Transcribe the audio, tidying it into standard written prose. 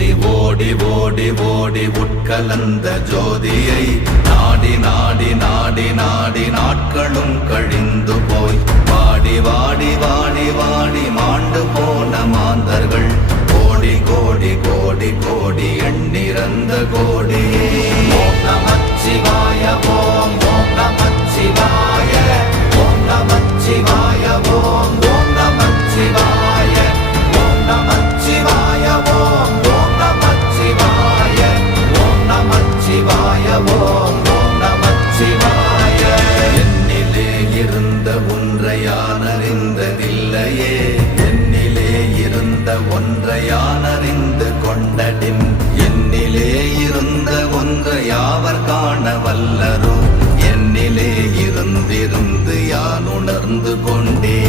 ஓடி ஓடி ஓடி உட்கலந்த ஜோதியை நாடி நாடி நாடி நாடி நாட்களும் கழிந்து போய் வாடி வாடி வாடி வாடி மாண்டு போன மாந்தர்கள் கோடி கோடி கோடி கோடி எண்ணிறந்த கோடி. ஓம் நமச்சிவாய ஓம் ஓம் நமச்சிவாய ஓம் நமச்சிவாய ஓம் ஓம் நமச்சிவாய ஓம் நமச்சிவாய ஓம் ஓம் நமச்சிவாய ஓம் நமச்சிவாய ஓம் ஓம் நமச்சிவாய. என்னிலே இருந்த ஒன்றை யான் அறிந்ததில்லையே, என்னிலே இருந்த ஒன்றை யான் அறிந்து கொண்டடின், என்னிலே இருந்த ஒன்றை யாவர் காண வல்லரோ, என்னிலே இருந்திருந்து யான் உணர்ந்து கொண்டே.